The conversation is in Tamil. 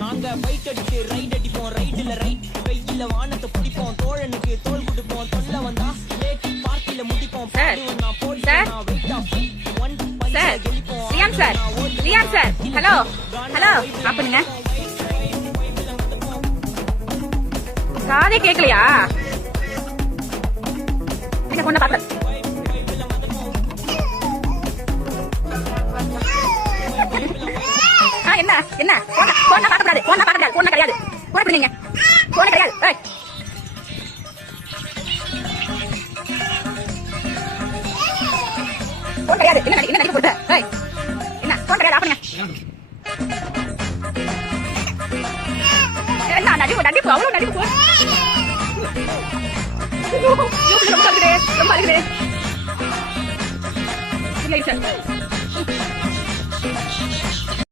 நாங்க பைக் அடிச்சு ரைட் அடிப்போம், ரைட்ல ரைட் வெயில வானத்தை பிடிப்போம், தோழனுக்கு தோல் கொடுப்போம், தொல்ல வந்தா லேட் பார்ட்டில முடிப்போம். Ryan sir, Ryan sir, hello hello, அப்படிங்க காதே கேட்கலையா? என்ன பொண்ணை பாக்குற? என்ன என்ன பொண்ணை பார்க்க கூடாது, பொண்ணை பார்க்க கூடாது, பொண்ணை கிடையாது, பொண்ணை பிடிங்க, பொண்ணை கிடையாது. பொண்ணு கிடையாது. என்ன என்ன நடிக்க போட்ட? என்ன பொண்ணு கிடையாது? ஆப்பங்க என்ன நடிப்பு நடிப்பு அவ்வளவு நடிப்பு ரொம்ப அழுகிறே, ரொம்ப அழுகிறே. இல்லை சார்